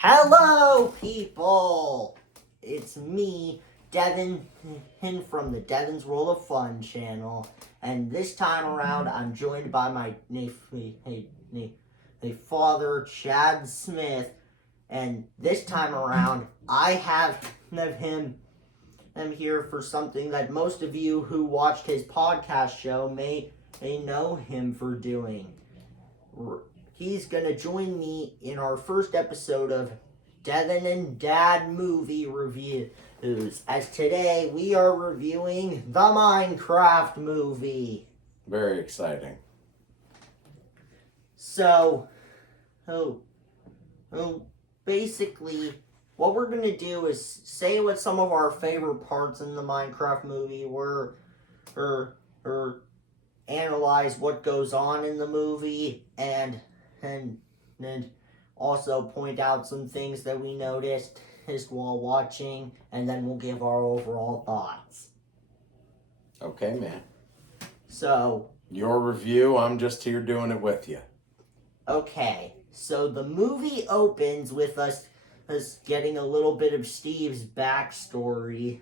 Hello, people! It's me, Devon, from the Devon's World of Fun channel, and this time around I'm joined by my father, Chad Smith, and this time around I have him here for something that most of you who watched his podcast show may know him for doing. He's gonna join me in our first episode of Devon and Dad movie reviews, as today we are reviewing the Minecraft movie. Very exciting. So, basically, what we're gonna do is say what some of our favorite parts in the Minecraft movie were, or analyze what goes on in the movie, and also point out some things that we noticed while watching, and then we'll give our overall thoughts. Okay, man. So, your review, I'm just here doing it with you. Okay, so the movie opens with us getting a little bit of Steve's backstory.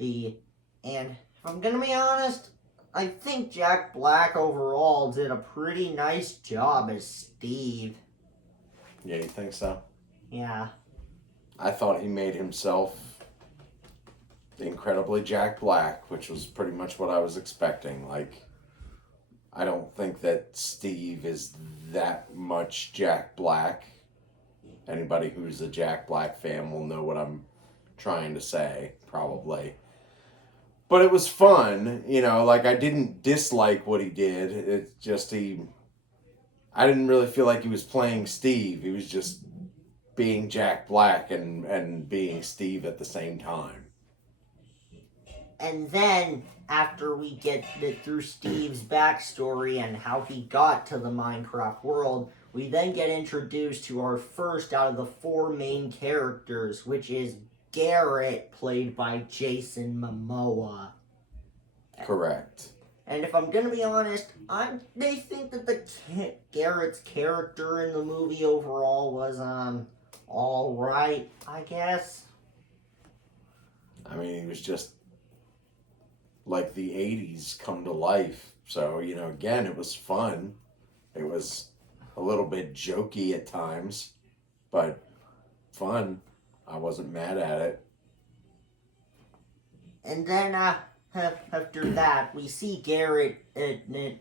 And if I'm gonna be honest, I think Jack Black overall did a pretty nice job as Steve. Yeah, you think so? Yeah. I thought he made himself incredibly Jack Black, which was pretty much what I was expecting. Like, I don't think that Steve is that much Jack Black. Anybody who's a Jack Black fan will know what I'm trying to say, probably. But it was fun, like I didn't dislike what he did. It's just I didn't really feel like he was playing Steve. He was just being Jack Black and being Steve at the same time. And then, after we get through Steve's backstory and how he got to the Minecraft world, we then get introduced to our first out of the four main characters, which is Garrett, played by Jason Momoa. Correct. And if I'm gonna be honest, they think that Garrett's character in the movie overall was all right, I guess. I mean, he was just like the 80s come to life. So, again, it was fun. It was a little bit jokey at times, but fun. I wasn't mad at it. And then, after that, we see Garrett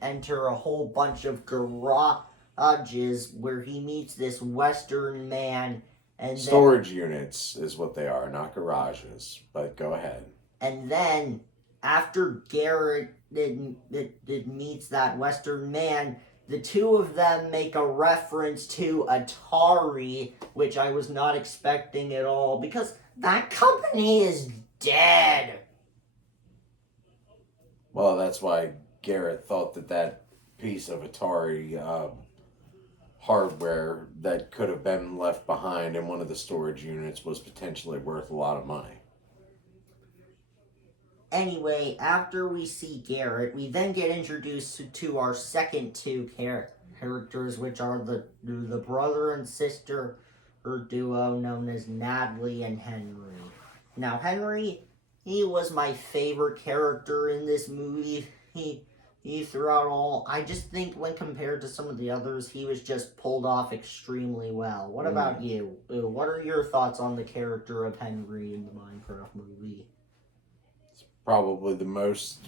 enter a whole bunch of garages where he meets this Western man. And storage units is what they are, not garages. But go ahead. And then, after Garrett meets that Western man, the two of them make a reference to Atari, which I was not expecting at all, because that company is dead. Well, that's why Garrett thought that piece of Atari hardware that could have been left behind in one of the storage units was potentially worth a lot of money. Anyway, after we see Garrett, we then get introduced to our second two characters, which are the brother and sister duo known as Natalie and Henry. Now, Henry, he was my favorite character in this movie. He throughout all, I just think when compared to some of the others, he was just pulled off extremely well. What about you? What are your thoughts on the character of Henry in the Minecraft movie? It's probably the most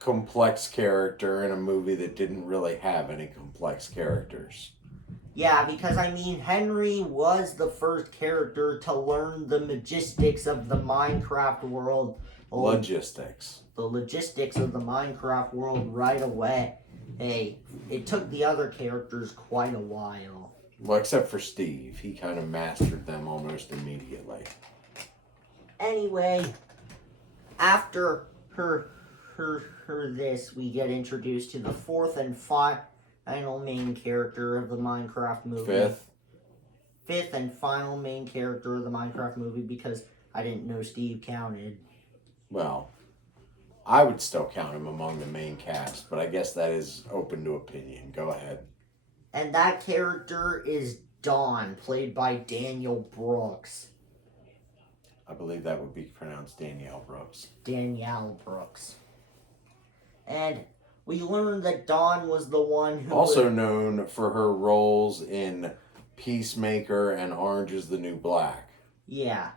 complex character in a movie that didn't really have any complex characters. Yeah, because Henry was the first character to learn the logistics of the Minecraft world. Logistics. The logistics of the Minecraft world right away. Hey, it took the other characters quite a while. Well, except for Steve. He kind of mastered them almost immediately. Anyway, after this, we get introduced to the fourth and final main character of the Minecraft movie. Fifth and final main character of the Minecraft movie, because I didn't know Steve counted. Well, I would still count him among the main cast, but I guess that is open to opinion. Go ahead. And that character is Don, played by Daniel Brooks. I believe that would be pronounced Danielle Brooks. Danielle Brooks. And we learned that Dawn was the one who also known for her roles in Peacemaker and Orange is the New Black. Yeah.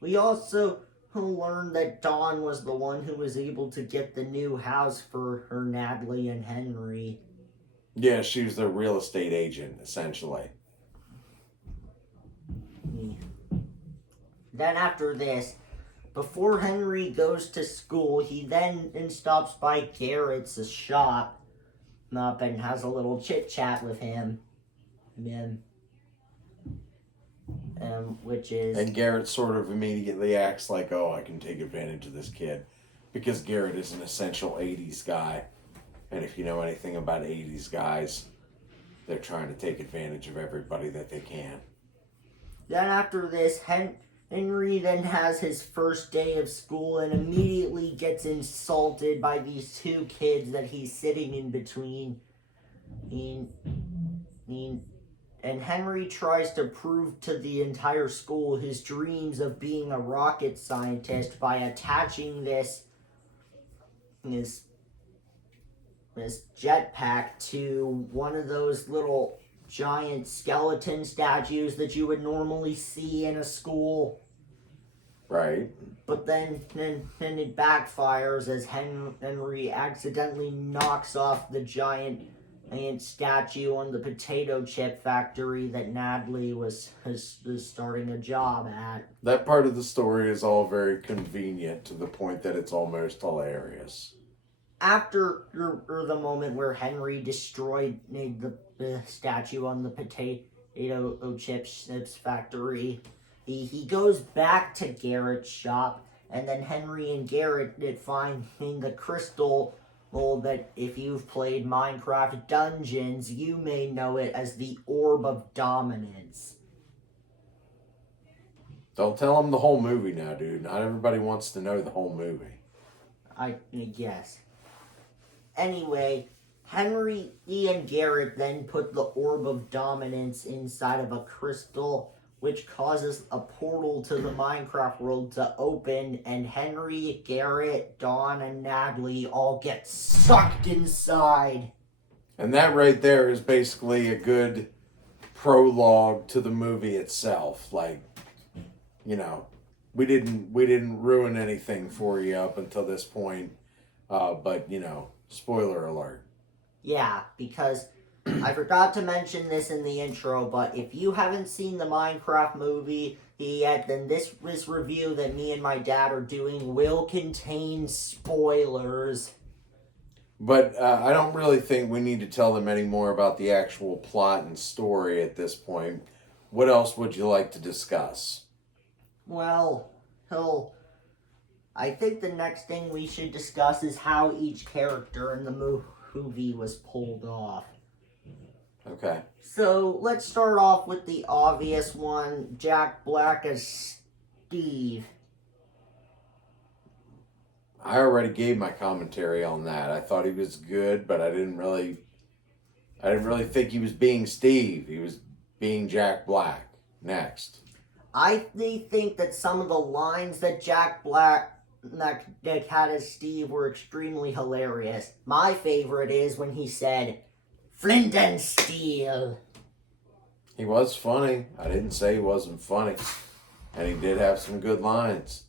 We also learned that Dawn was the one who was able to get the new house for her Natalie and Henry. Yeah, she was their real estate agent, essentially. Then after this, before Henry goes to school, he then stops by Garrett's shop up and has a little chit-chat with him. Which is... And Garrett sort of immediately acts like, oh, I can take advantage of this kid. Because Garrett is an essential 80s guy. And if you know anything about 80s guys, they're trying to take advantage of everybody that they can. Then after this, Henry then has his first day of school and immediately gets insulted by these two kids that he's sitting in between. And Henry tries to prove to the entire school his dreams of being a rocket scientist by attaching this jetpack to one of those little giant skeleton statues that you would normally see in a school. Right. But then it backfires as Henry accidentally knocks off the giant statue on the potato chip factory that Natalie was starting a job at. That part of the story is all very convenient to the point that it's almost hilarious. After the moment where Henry destroyed the statue on the potato chips factory, he goes back to Garrett's shop, and then Henry and Garrett find the crystal that if you've played Minecraft Dungeons, you may know it as the Orb of Dominance. Don't tell them the whole movie now, dude. Not everybody wants to know the whole movie. I guess. Anyway, Henry and Garrett then put the Orb of Dominance inside of a crystal, which causes a portal to the Minecraft world to open, and Henry, Garrett, Dawn, and Natalie all get sucked inside. And that right there is basically a good prologue to the movie itself. Like, you know, we didn't ruin anything for you up until this point, but you know, spoiler alert. Yeah, because I forgot to mention this in the intro, but if you haven't seen the Minecraft movie yet, then this review that me and my dad are doing will contain spoilers. But I don't really think we need to tell them any more about the actual plot and story at this point. What else would you like to discuss? Well, I think the next thing we should discuss is how each character in the movie was pulled off. Okay. So, let's start off with the obvious one, Jack Black as Steve. I already gave my commentary on that. I thought he was good, but I didn't really think he was being Steve. He was being Jack Black. Next. I think that some of the lines that Jack Black had as Steve were extremely hilarious. My favorite is when he said, "Flint and steel." He was funny. I didn't say he wasn't funny. And he did have some good lines.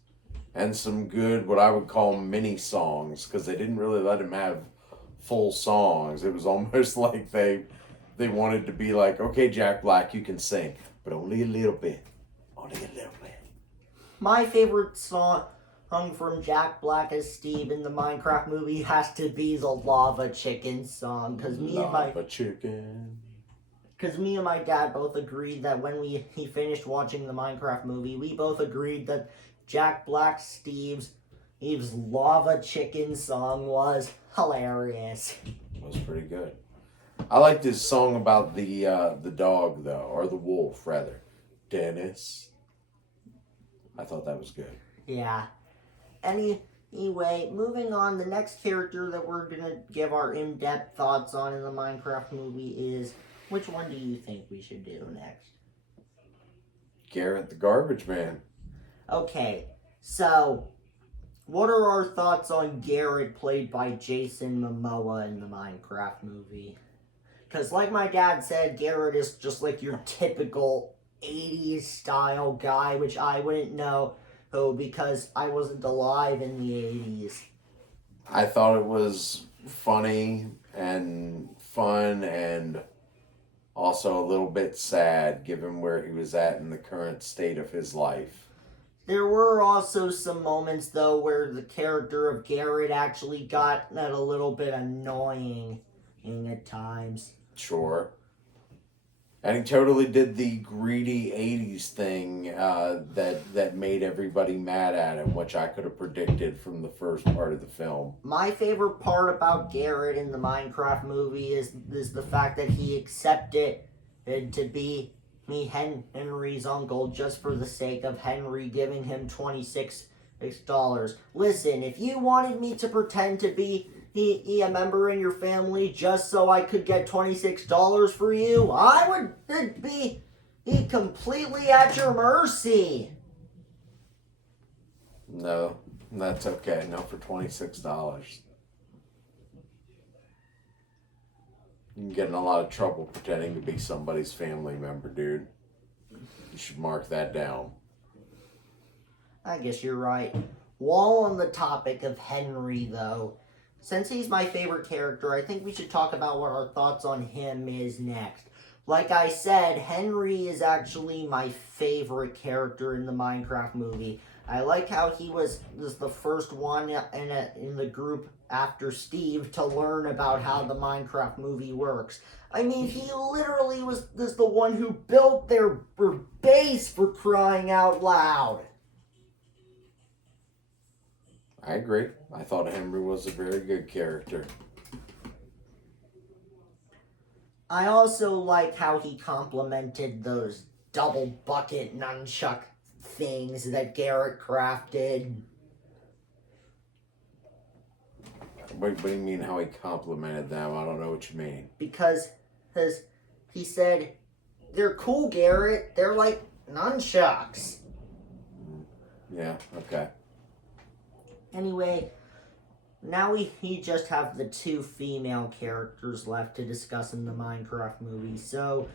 And some good, what I would call mini songs, because they didn't really let him have full songs. It was almost like they wanted to be like, okay, Jack Black, you can sing, but only a little bit. Only a little bit. My favorite song from Jack Black as Steve in the Minecraft movie has to be the Lava Chicken song, because me and my dad both agreed that when he finished watching the Minecraft movie, we both agreed that Jack Black Steve's Lava Chicken song was hilarious. It was pretty good. I liked his song about the dog though, or the wolf rather, Dennis. I thought that was good. Yeah. Anyway, moving on, the next character that we're gonna give our in-depth thoughts on in the Minecraft movie is, which one do you think we should do next? Garrett the Garbage Man. Okay, so what are our thoughts on Garrett played by Jason Momoa in the Minecraft movie? Because like my dad said, Garrett is just like your typical 80s style guy, which I wouldn't know because I wasn't alive in the 80s. I thought it was funny and fun and also a little bit sad given where he was at in the current state of his life. There were also some moments, though, where the character of Garrett actually got a little bit annoying at times. Sure. And he totally did the greedy 80s thing that made everybody mad at him, which I could have predicted from the first part of the film. My favorite part about Garrett in the Minecraft movie is the fact that he accepted to be Henry's uncle just for the sake of Henry giving him $26. Listen, if you wanted me to pretend to be a member in your family just so I could get $26 for you, I would be completely at your mercy. No, that's okay. No, for $26. You can get in a lot of trouble pretending to be somebody's family member, dude. You should mark that down. I guess you're right. While on the topic of Henry, though, since he's my favorite character, I think we should talk about what our thoughts on him is next. Like I said, Henry is actually my favorite character in the Minecraft movie. I like how he was the first one in the group after Steve to learn about how the Minecraft movie works. I mean, he literally was the one who built their base, for crying out loud. I agree. I thought Henry was a very good character. I also like how he complimented those double bucket nunchuck things that Garrett crafted. What do you mean how he complimented them? I don't know what you mean. Because he said, they're cool, Garrett. They're like nunchucks. Yeah, okay. Anyway, now we just have the two female characters left to discuss in the Minecraft movie. So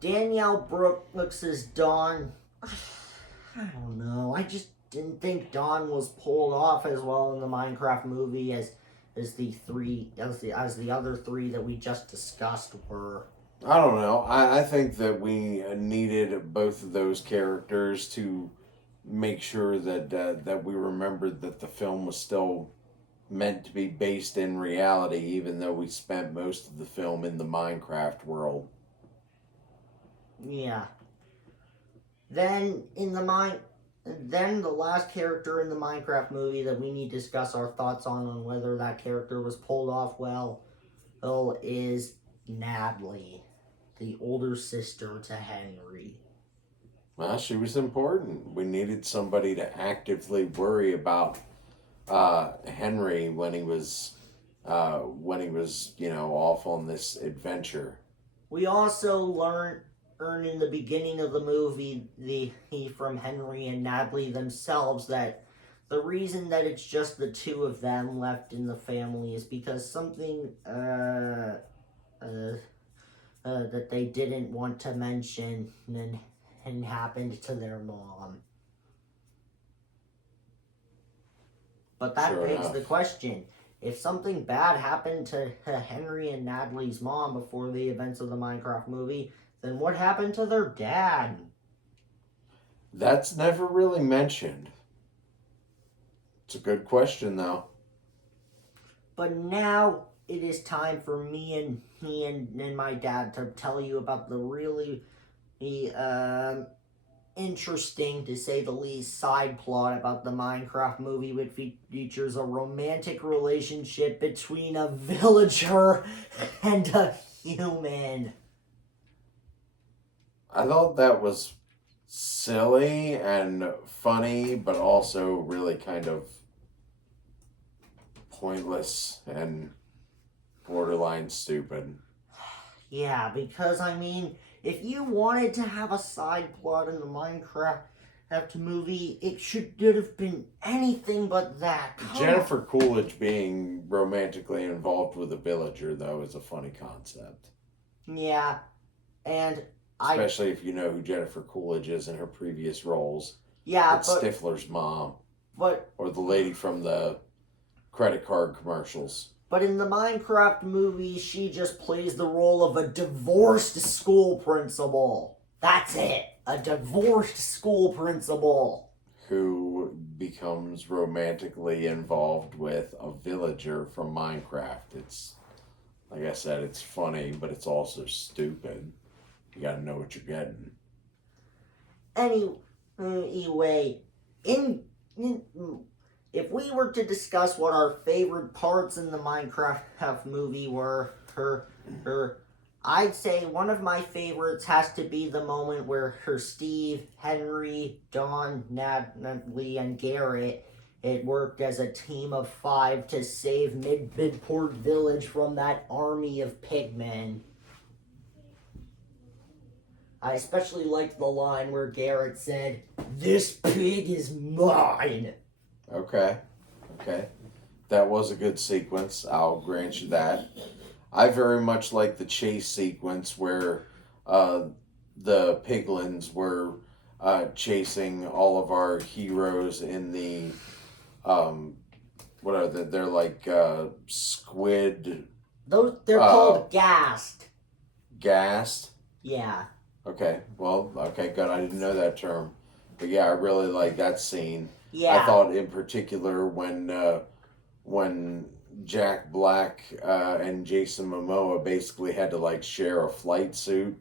Danielle Brooks as Dawn. I don't know. I just didn't think Dawn was pulled off as well in the Minecraft movie as the other three that we just discussed were. I don't know. I think that we needed both of those characters to make sure that we remembered that the film was still meant to be based in reality, even though we spent most of the film in the Minecraft world. Yeah. Then the last character in the Minecraft movie that we need to discuss our thoughts on whether that character was pulled off well is Natalie, the older sister to Henry. Well, she was important. We needed somebody to actively worry about Henry when he was off on this adventure. We also learn in the beginning of the movie from Henry and Natalie themselves that the reason that it's just the two of them left in the family is because something that they didn't want to mention and happened to their mom. But that begs the question. If something bad happened to Henry and Natalie's mom before the events of the Minecraft movie, then what happened to their dad? That's never really mentioned. It's a good question, though. But now it is time for me and my dad to tell you about the really interesting, to say the least, side plot about the Minecraft movie, which features a romantic relationship between a villager and a human. I thought that was silly and funny, but also really kind of pointless and borderline stupid. Yeah, because I mean, if you wanted to have a side plot in the Minecraft movie, it should have been anything but that. Jennifer Coolidge being romantically involved with a villager, though, is a funny concept. Yeah, and especially if you know who Jennifer Coolidge is in her previous roles. Yeah, it's Stifler's mom. But or the lady from the credit card commercials. But in the Minecraft movie, she just plays the role of a divorced school principal. That's it. A divorced school principal. Who becomes romantically involved with a villager from Minecraft. It's, like I said, it's funny, but it's also stupid. You gotta know what you're getting. Anyway, if we were to discuss what our favorite parts in the Minecraft movie were, I'd say one of my favorites has to be the moment where Steve, Henry, Dawn, Natalie, and Garrett worked as a team of 5 to save Midport Village from that army of pigmen. I especially liked the line where Garrett said, "This pig is mine." Okay. That was a good sequence. I'll grant you that. I very much like the chase sequence where the piglins were chasing all of our heroes in the what are they? They're like squid. They're called ghast. Ghast? Yeah. Okay. Well, okay, good. I didn't know that term. But yeah, I really like that scene. Yeah. I thought in particular when Jack Black and Jason Momoa basically had to like share a flight suit.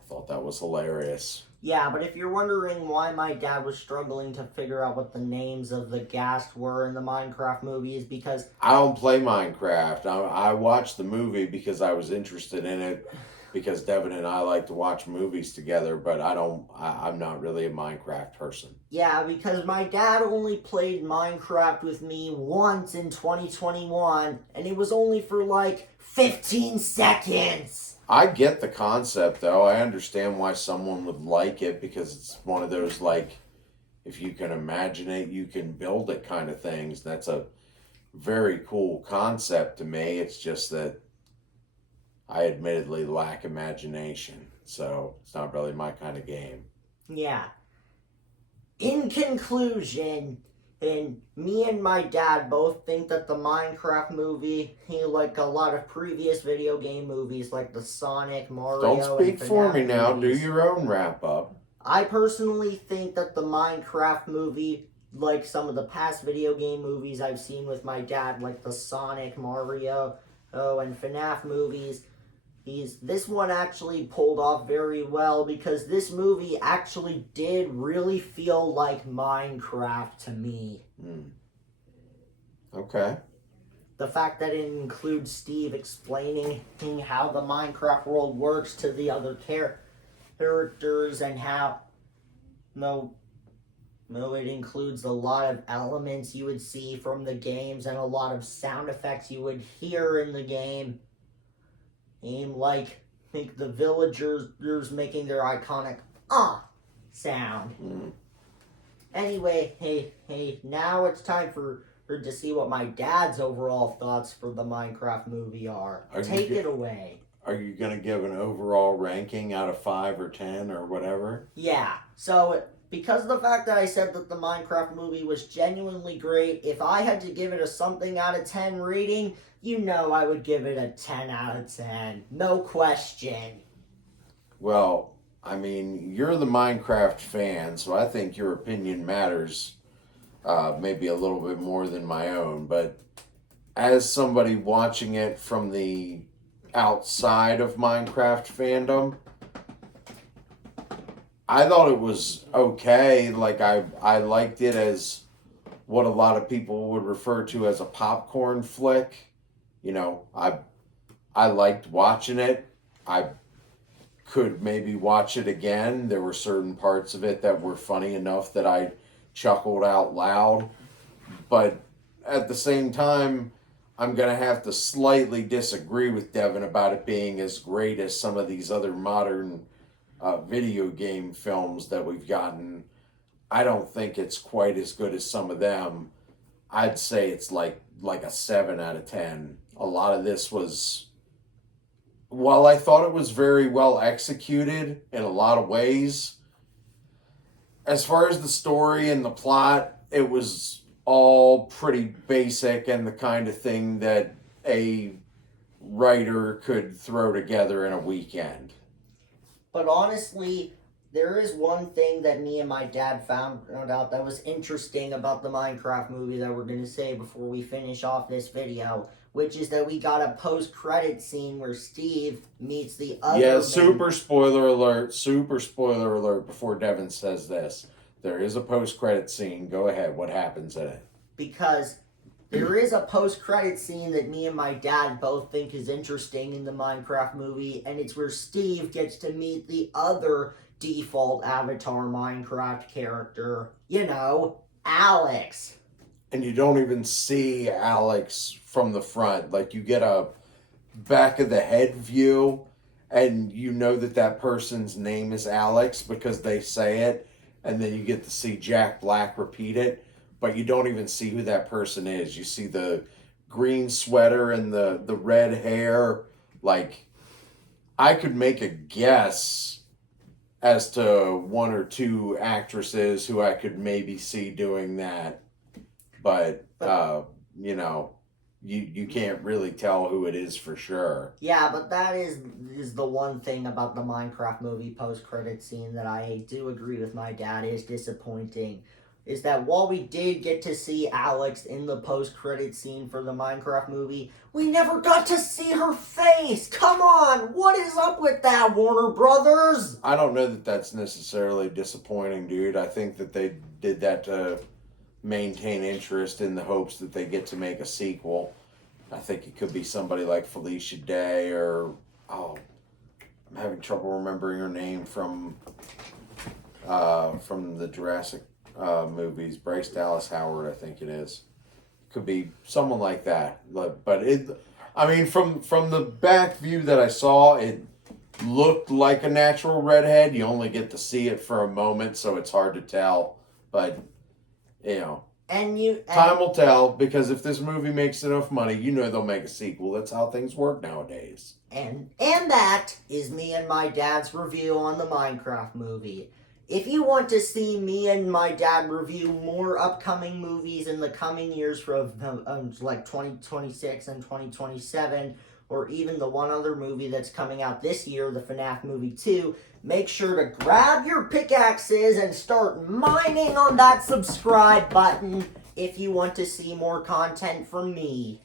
I thought that was hilarious. Yeah, but if you're wondering why my dad was struggling to figure out what the names of the ghast were in the Minecraft movie is because... I don't play Minecraft. I watched the movie because I was interested in it, because Devon and I like to watch movies together, but I'm not really a Minecraft person. Yeah, because my dad only played Minecraft with me once in 2021, and it was only for like 15 seconds. I get the concept, though. I understand why someone would like it, because it's one of those, like, if you can imagine it, you can build it kind of things. That's a very cool concept to me. It's just that I admittedly lack imagination, so it's not really my kind of game. Yeah. In conclusion, and me and my dad both think that the Minecraft movie, like a lot of previous video game movies, like the Sonic, Mario, Don't speak for me now. movies, Do your own wrap up. I personally think that the Minecraft movie, like some of the past video game movies I've seen with my dad, like the Sonic, Mario, and FNAF movies, this one actually pulled off very well, because this movie actually did really feel like Minecraft to me. Okay. The fact that it includes Steve explaining how the Minecraft world works to the other characters, and how it includes a lot of elements you would see from the games and a lot of sound effects you would hear in the game. Like the villagers making their iconic sound. Anyway, hey, now it's time for to see what my dad's overall thoughts for the Minecraft movie are. Take it away. Are you going to give an overall ranking out of 5 or 10 or whatever? Yeah, so because of the fact that I said that the Minecraft movie was genuinely great, if I had to give it a something out of 10 rating, I would give it a 10 out of 10. No question. Well, I mean, you're the Minecraft fan, so I think your opinion matters maybe a little bit more than my own. But as somebody watching it from the outside of Minecraft fandom, I thought it was okay. Like, I liked it as what a lot of people would refer to as a popcorn flick. I liked watching it. I could maybe watch it again. There were certain parts of it that were funny enough that I chuckled out loud. But at the same time, I'm going to have to slightly disagree with Devon about it being as great as some of these other modern video game films that we've gotten, I don't think it's quite as good as some of them. I'd say it's like a 7 out of 10. A lot of this was, while I thought it was very well executed in a lot of ways, as far as the story and the plot, it was all pretty basic and the kind of thing that a writer could throw together in a weekend. But honestly, there is one thing that me and my dad found out that was interesting about the Minecraft movie that we're going to say before we finish off this video, which is that we got a post-credit scene where Steve meets the other... Yeah, super spoiler alert before Devon says this. There is a post-credit scene. Go ahead. What happens in it? Because there is a post-credit scene that me and my dad both think is interesting in the Minecraft movie, and it's where Steve gets to meet the other default avatar Minecraft character, Alex. And you don't even see Alex from the front. Like, you get a back of the head view, and you know that person's name is Alex because they say it, and then you get to see Jack Black repeat it, but you don't even see who that person is. You see the green sweater and the red hair. Like, I could make a guess as to one or two actresses who I could maybe see doing that, but you can't really tell who it is for sure. Yeah, but that is the one thing about the Minecraft movie post-credit scene that I do agree with my dad is disappointing. Is that while we did get to see Alex in the post-credit scene for the Minecraft movie, we never got to see her face! Come on! What is up with that, Warner Brothers? I don't know that that's necessarily disappointing, dude. I think that they did that to maintain interest in the hopes that they get to make a sequel. I think it could be somebody like Felicia Day or... I'm having trouble remembering her name from the Jurassic movies. Bryce Dallas Howard, I think it is. Could be someone like that. But from the back view that I saw, it looked like a natural redhead. You only get to see it for a moment, so it's hard to tell. But, time will tell, because if this movie makes enough money, they'll make a sequel. That's how things work nowadays. And that is me and my dad's review on the Minecraft movie. If you want to see me and my dad review more upcoming movies in the coming years for like 2026 and 2027, or even the one other movie that's coming out this year, the FNAF movie 2, make sure to grab your pickaxes and start mining on that subscribe button if you want to see more content from me.